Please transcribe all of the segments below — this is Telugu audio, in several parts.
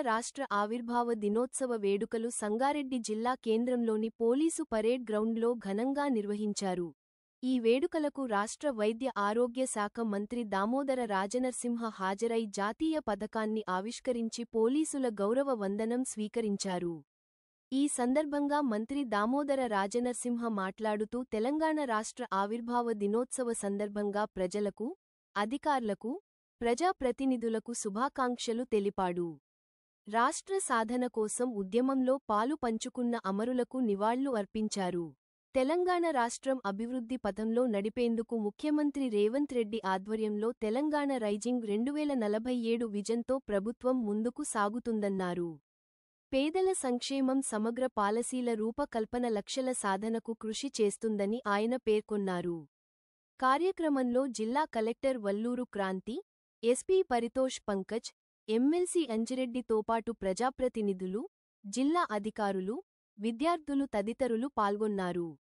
రాష్ట్ర ఆవిర్భావ దినోత్సవ వేడుకలు సంగారెడ్డి జిల్లా కేంద్రంలోని పోలీసు పరేడ్ గ్రౌండ్లో ఘనంగా నిర్వహించారు. ఈ వేడుకలకు రాష్ట్ర వైద్య ఆరోగ్య శాఖ మంత్రి దామోదర రాజనరసింహ హాజరై జాతీయ పతాకాన్ని ఆవిష్కరించి పోలీసుల గౌరవ వందనం స్వీకరించారు. ఈ సందర్భంగా మంత్రి దామోదర రాజనరసింహ మాట్లాడుతూ తెలంగాణ రాష్ట్ర ఆవిర్భావ దినోత్సవ సందర్భంగా ప్రజలకు, అధికారులకు, ప్రజాప్రతినిధులకు శుభాకాంక్షలు తెలిపాడు. రాష్ట్ర సాధన కోసం ఉద్యమంలో పాలు పంచుకున్న అమరులకు నివాళులు అర్పించారు. తెలంగాణ రాష్ట్రం అభివృద్ధి పథంలో నడిపేందుకు ముఖ్యమంత్రి రేవంత్ రెడ్డి ఆధ్వర్యంలో తెలంగాణ రైజింగ్ 2047 విజన్తో ప్రభుత్వం ముందుకు సాగుతుందన్నారు. పేదల సంక్షేమం సమగ్ర పాలసీల రూపకల్పన లక్ష్యాల సాధనకు కృషి చేస్తుందని ఆయన పేర్కొన్నారు. కార్యక్రమంలో జిల్లా collector Valluru Kranti, SP Paritosh Pankaj, MLC అంజిరెడ్డితోపాటు ప్రజాప్రతినిధులు, జిల్లా అధికారులు, విద్యార్థులు తదితరులు పాల్గొన్నారు.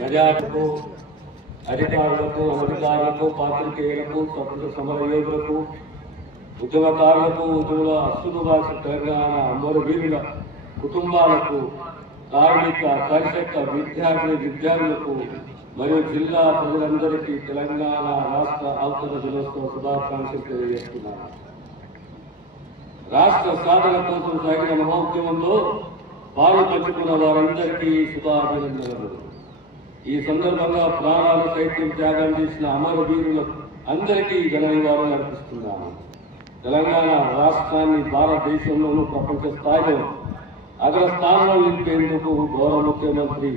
ప్రజలకు అధికారులకు అనధికారులకు పాత్రికేయులకు స్వతంత్ర సమర యోధులకు ఉద్యమకారులకు ఉద్యమంలో అస్సులు రాసిన తెలంగాణ అమరవీరుల కుటుంబాలకు కార్మిక కర్షక విద్యార్థులకు మరియు జిల్లా ప్రజలందరికీ తెలంగాణ రాష్ట్ర అవతరణ దినోత్సవ శుభాకాంక్షలు తెలియజేస్తున్నాను. రాష్ట్ర సాధన కోసం సాగిన మహోద్యమంలో పాలు పంచుకున్న వారందరికీ శుభాభినందనలు. ఈ సందర్భంగా ప్రాణాలు సైతం త్యాగం చేసిన అమరవీరులకు అందరికీ ఘన నివాళులు అర్పిస్తున్నాను. తెలంగాణ రాష్ట్రాన్ని భారతదేశంలోనూ ప్రపంచ స్థాయిలో అగ్రస్థానంలో నిలిపేందుకు గౌరవ ముఖ్యమంత్రి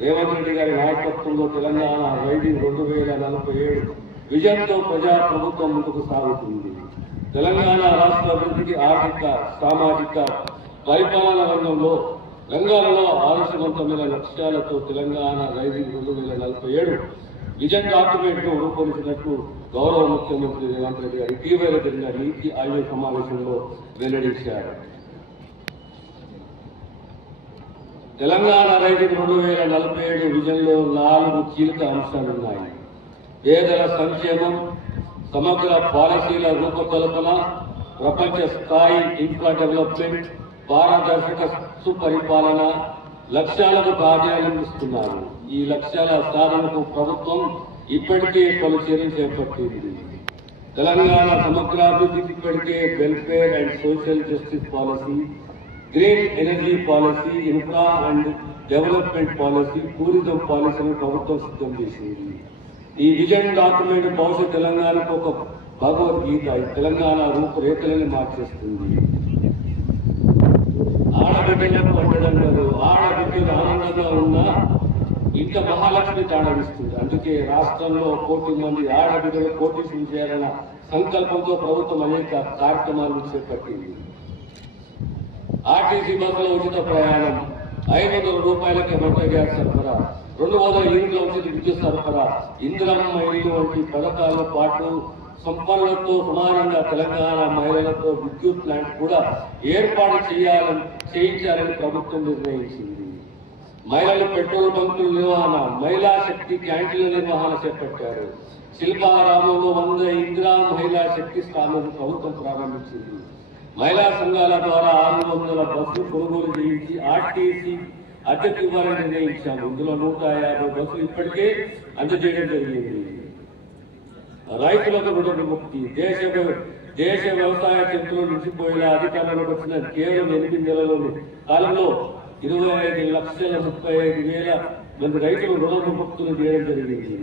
రేవంత్ రెడ్డి గారి నాయకత్వంలో తెలంగాణ రైజింగ్ 2047 విజన్తో ప్రజా ప్రభుత్వం ముందుకు సాగుతుంది. తెలంగాణ రాష్ట్ర అభివృద్ధికి ఆర్థిక సామాజిక పరిపాలన రంగాలలో ఆదర్శవంతమైన లక్ష్యాలతో తెలంగాణ రైజింగ్ 2047 విజన్ డాక్యుమెంట్ ను రూపొందించినట్లు గౌరవ ముఖ్యమంత్రి రేవంత్ రెడ్డి గారు ఇటీవల జరిగిన నీతి ఆయోగ్ సమావేశంలో వెల్లడించారు. తెలంగాణ రైజింగ్ 2047 విజన్ లో 4 కీలక అంశాలున్నాయి. పేదల సంక్షేమం, సమగ్ర పాలసీల రూపకల్పన, ప్రపంచ స్థాయి ఇన్ఫ్రా డెవలప్మెంట్, పారదర్శక సుపరిపాలన లక్ష్యాలకు ప్రాధాన్యం ఇస్తున్నారు. ఈ లక్ష్యాల సాధనకు ప్రభుత్వం ఇప్పటికే పలు చర్యలు చేపట్టింది. తెలంగాణ సమగ్రాభివృద్ధికి ఇప్పటికే welfare and social justice policy, green energy policy, infra and development policy, tourism పాలసీని ప్రభుత్వం సిద్ధం చేసింది. ఈ విజన్ డాక్యుమెంట్ భవిష్యత్ తెలంగాణకు ఒక భగవద్గీత, తెలంగాణ రూపురేఖలను మార్చేస్తుంది. ఆడబిడ్డలకు పండడంలో ఆడబిడ్డలు ఆనందంగా ఉన్న ఇంత మహాలక్ష్మి తాండవిస్తుంది. అందుకే రాష్ట్రంలో 1 కోటి మంది ఆడబిడ్డలు కోటీశ్వరులు చేయాలన్న సంకల్పంతో ప్రభుత్వం అనేక కార్యక్రమాలు చేపట్టింది. ఆర్టీసీ బస్సులో ఉచిత ప్రయాణం, 500 రూపాయలకి వంట గ్యాస్ సరఫరా, 200 యూనిట్ల ఉచిత విద్యుత్ సరఫరా, ఇందిరమ్మ ఇల్లు వంటి పథకాలతో పాటు సంపన్నులతో సమానంగా తెలంగాణ మహిళలతో విద్యుత్ ప్లాంట్ కూడా ఏర్పాటు చేయించాలని ప్రభుత్వం నిర్ణయించింది. మహిళలు పెట్రోల్ బంకుల నిర్వహణ, మహిళా శక్తి క్యాంటీన్ల నిర్వహణ చేపట్టారు. శిల్పారామంలో 100 ఇందిరా మహిళా శక్తి స్థానాలను ప్రభుత్వం ప్రారంభించింది. మహిళా సంఘాల ద్వారా 600 బస్సులు కొనుగోలు చేయించి ఆర్టీసీ అద్దెకు ఇవ్వాలని నిర్ణయించాము. ఇందులో 150 బస్సులు ఇప్పటికే అందజేయడం జరిగింది. రైతులకు రుణ విముక్తి, దేశ వ్యవసాయ చరిత్రలో నిలిచిపోయేలా అధికారంలోకి వచ్చిన కేవలం 8 నెలల కాలంలో 25,35,000 మంది రైతులు రుణ విముక్తులు చేయడం జరిగింది.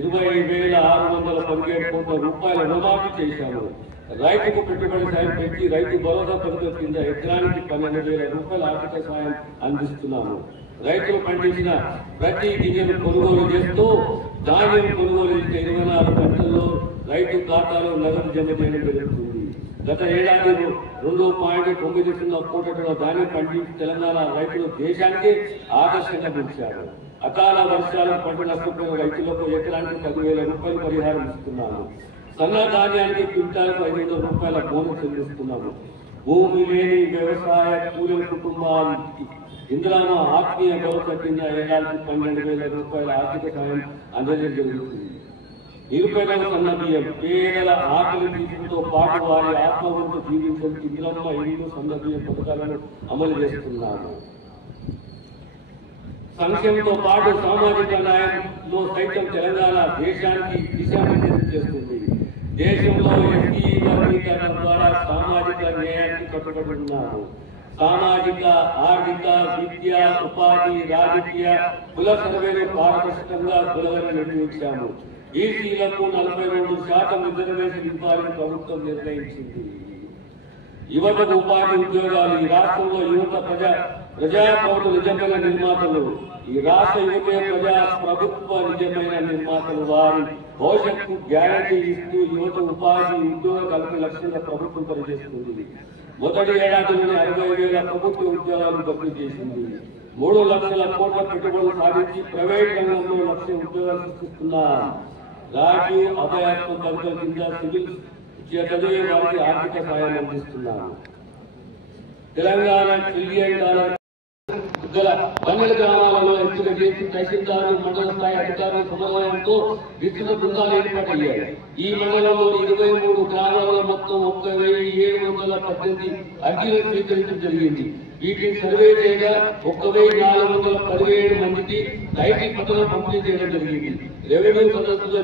20,617 కోట్ల రూపాయల రుణమాఫీ చేశాము. రైతుకు పెట్టుబడి సాయం పెంచి రైతు భరోసా పథకం కింద ఎకరానికి 12,000 రూపాయల ఆర్థిక సాయం అందిస్తున్నాము. రైతులు పండించిన ప్రతి గింజను కొనుగోలు చేస్తూ ధాన్యం కొనుగోలు చేసిన 24 గంటల్లో రైతు ఖాతాలో నగదు జమ చేయడం జరుగుతుంది. గత ఏడాది 2.90 కోట్ల ధాన్యం పండించి తెలంగాణ రైతులు దేశానికి ఆదర్శంగా నిలిచారు. అకాల వర్షాలకు పంట నష్టపోయిన రైతులకు ఎకరానికి 10,000 రూపాయలు పరిహారం ఇస్తున్నాము. సన్న ధాన్యానికి క్వింటాలకు 500 రూపాయల బోనస్ చెల్లిస్తున్నాము. భూమి లేని వ్యవసాయ కూలీల కుటుంబానికి ఇందిరామ ఆత్మీయ భరోసా కింద ఏడాదికి 12,000 రూపాయల ఆర్థిక సాయం అందజేయడం జరుగుతుంది. నిరుపేదల సన్న బియ్యం, పేదల ఆకలి తీర్పుతో పాటు వారి ఆత్మగౌరవంతో జీవించడానికి ఇందిరమ్మ ఇల్లు సన్న బియ్యం పథకాలను అమలు చేస్తున్నారు. సంక్షేమంతో పాటు సామాజిక న్యాయంలో సైతం తెలంగాణ దేశానికి దిశానిర్దేశం చేస్తుంది. దేశంలో ఎస్టీ వర్గీకరణ ద్వారా సామాజిక న్యాయానికి కట్టుబడి ఉన్నారు. సామాజిక, ఆర్థిక, విద్య, ఉపాధి, రాజకీయ కుల సర్వేలు పారదర్శకంగా కులవని నిర్ణయించాము. ఈసీలకు 42% రిజర్వేషన్ ఇవ్వాలని ప్రభుత్వం నిర్ణయించింది. యువతకు ఉపాధి ఉద్యోగాలు, ఈ రాష్ట్రంలో యువత ప్రజాప్రభుత్వ నిజమైన నిర్మాతలు, ఈ రాష్ట్ర యువత ప్రజా ప్రభుత్వ నిజమైన నిర్మాతలు. వారి భవిష్యత్తు గ్యారంటీ ఇస్తూ యువత ఉపాధి ఉద్యోగ కల్పన లక్ష్యంగా ప్రభుత్వం పనిచేస్తుంది. మొదటి ఏడాదిలోనే 60,000 ప్రభుత్వ ఉద్యోగాలు భర్తీ చేసింది. 3 లక్షల కోట్ల పెట్టుబడులు సాధించి ప్రైవేట్ రంగంలో 1 లక్ష ఉద్యోగాలు సృష్టిస్తున్నారు. రాజీవ్ అభయాత్మ పథకం కింద సివిల్ చదివే వారికి ఆర్థిక సాయం అందిస్తున్నారు. తెలంగాణ $1 ట్రిలియన్ పన్నెల గ్రామాలలో ఎంపిక చేసి తహసీల్దారు మండల స్థాయి అధికారుల సమన్వయంతో విస్తృత బృందాలు ఏర్పాటయ్యాయి. ఈ మండలంలో 23 గ్రామాలలో మొత్తం 1,718 అర్జీలు స్వీకరించడం జరిగింది. వీటిని సర్వే చేయగా 1,417 మందికి ఐటీ పత్రాలు పంపిణీ చేయడం జరిగింది. రెవెన్యూ సదస్సులో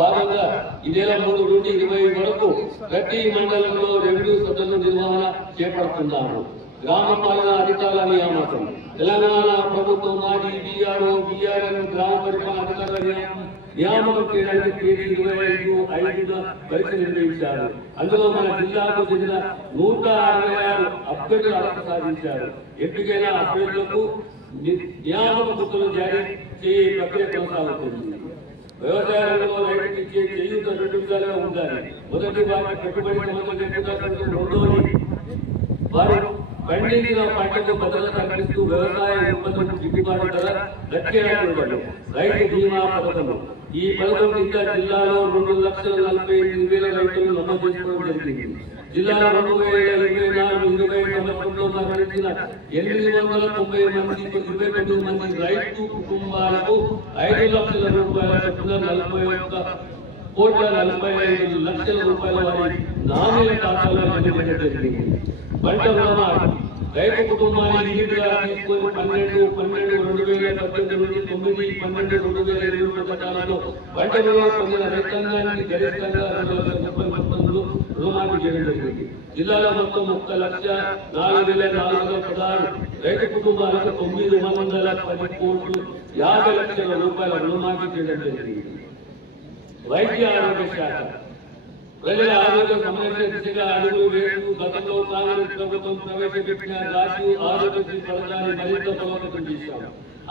భాగంగా ఈ నెల 3 నుండి 20 వరకు ప్రతి మండలంలో రెవెన్యూ సదస్సుల నిర్వహణ చేపడుతున్నాము. గ్రామ పాలన అధికారుల నియామకం తెలంగాణ ప్రభుత్వం నాటి బీఆర్ఓ బీఆర్ఎన్ గ్రామ పరిపాలన అధికారుల నియామకం చేయడానికి తేదీ 25/5 పరీక్ష నిర్వహించారు. అందులో మన జిల్లాకు చెందిన 166 అభ్యర్థులు అర్హత సాధించారు. ఎంపికైన అభ్యర్థులకు నియామక పత్రాలు జారీ చేయే ప్రక్రియ కొనసాగుతుంది. వ్యవసాయ రంగంలో రైతులకు ఇచ్చే చేయూత 2 విధాలుగా ఉండాలి. మొదటి వారికి పెట్టుబడి సంబంధించిన రెండోది వారు పండించిన పంటకు భద్రత కల్పిస్తూ వ్యవసాయ ఉత్పత్తులకు గిట్టుబాటు ధర లక్ష్యంగా ఉండాలి. రైతు బీమా పథకం ఈ పథకం కింద జిల్లాలో 2,48,000 రైతులు నమోదు చేసుకోవడం జరిగింది. జిల్లాలో 2024-25 సంవత్సరంలో మరణించిన 899 మంది రైతు కుటుంబాలకు 5 లక్షల రూపాయల చొప్పున 41,45 లక్షల వారి నామిన ఖాతాలో జమ జరిగింది. పంట రుణమాఫీ రైతు కుటుంబాన్ని యూనిట్గా తీసుకుని 12/12/2018 నుండి 9/12/2020 పథకాలలో పంట రుణం పొందిన రైతాంగానికి గరిష్టంగా 2,30,000 రుణమాఫీ చేయడం జరిగింది. జిల్లాలో మొత్తం 1,04,416 రైతు కుటుంబాలకు 910 కోట్లు 50 లక్షల రూపాయల రుణమాఫీ చేయడం జరిగింది. వైద్య ఆరోగ్య శాఖ ప్రజల ఆరోగ్య సంరక్షణ దిశగా అడుగులు వేస్తూ గతంలో కాంగ్రెస్ ప్రభుత్వం ప్రవేశపెట్టిన రాజీవ్ ఆరోగ్యశ్రీ పథకాన్ని మరింత బలోపేతం చేశారు.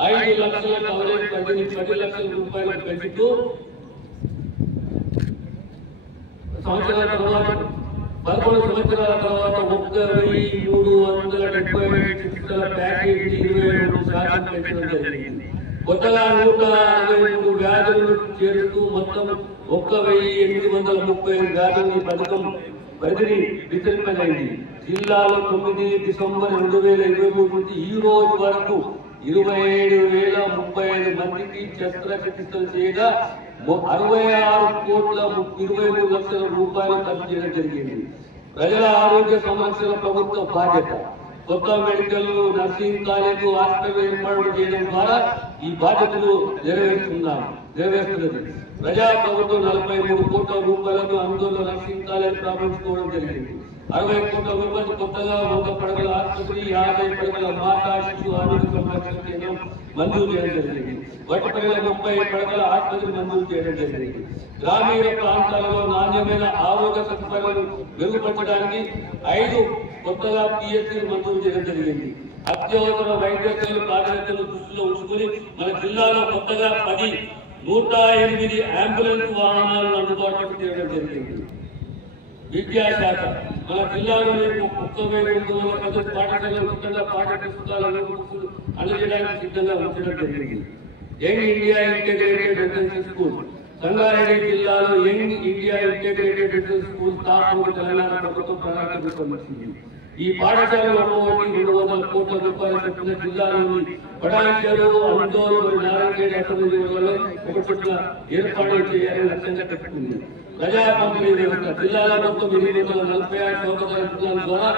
5 లక్షల కవరేజ్ పరిధిని 10 లక్షల రూపాయలకు పెంచుతూ సంవత్సరాల తర్వాత 11 సంవత్సరాల తర్వాత 1,377 చికిత్సల ప్యాకేజీ 22% పెంచడం జరిగింది. కొత్తగా 163 వ్యాధులను చేరుతూ మొత్తం 1,830 వ్యాధుల పథకం పరిధిని విస్తరింపజైంది. జిల్లాలో 9 డిసెంబర్ 2023 నుంచి ఈ రోజు వరకు 27,035 మందికి శస్త్రచికిత్సలు చేయగా 66,23 లక్షల రూపాయలు ఖర్చు చేయడం జరిగింది. ప్రజల ఆరోగ్య సంరక్షణ ప్రభుత్వ బాధ్యత. కొత్త మెడికల్ నర్సింగ్ కాలేజీ హాస్పిటల్ ఏర్పాటు చేయడం ద్వారా ఈ బాధ్యతలు నెరవేరుస్తున్నది. ప్రజా ప్రభుత్వం 43 కోట్ల రూపాయలను అందులో నర్సింగ్ కాలేజ్ ప్రారంభించుకోవడం జరిగింది. 60 కోట్ల రూపాయలు కొత్తగా 100 పడకల ఆసుపత్రి 50 పడకల మాతా శిశు ఆరోగ్య సంరక్షణ కేంద్రం మంజూరు చేయడం జరిగింది. వటిపల్లిలో 30 పడకల ఆసుపత్రి మంజూరు చేయడం జరిగింది. గ్రామీణ ప్రాంతాలలో నాణ్యమైన ఆరోగ్య సదుపాయాలను మెరుగుపరచడానికి 5 కొత్తగా పిఎస్సీలు మంజూరు చేయడం జరిగింది. అత్యవసర వైద్య సేవల ప్రాధాన్యతను దృష్టిలో ఉంచుకుని మన జిల్లాలో కొత్తగా 108 అంబులెన్స్ వాహనాలను అందుబాటులోకి చేయడం జరిగింది. విద్యాశాఖ మన జిల్లాలోని 1,210 పాఠశాలలు ఉచితంగా పాఠ్య పుస్తకాలను అందజేయడానికి సిద్ధంగా ఉంచడం జరిగింది. Young India integrated residential school Sangareddy జిల్లాలో young India integrated residential school స్థాపనకు తెలంగాణ ప్రభుత్వం ప్రణాళిక రూపొందించింది. ఈ పాఠశాలలో 200 కోట్ల రూపాయల చొప్పున జిల్లాలోని పడాంచెరు, అందోలు, నారాయణగేడ్ అసెంబ్లీలలో ఒక చోట్ల ఏర్పాటు చేయాలని లక్ష్యంగా పెట్టుకుంది. ప్రజా పంపిణీ వ్యవస్థ జిల్లాలో మొత్తం 846 సౌకర్యాల ద్వారా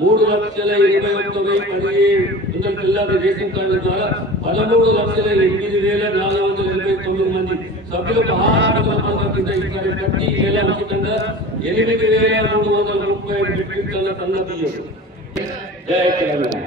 3,21,017 జిల్లాల రేషన్ కార్డుల ద్వారా 13,08,489 మంది సభ్యులకు ఆహార పథకం కింద ఇస్తారు. ప్రతి నెల ఉచితంగా 8,335 మెట్రిక్ టన్నుల సన్న బియ్యం. జై తెలంగాణ.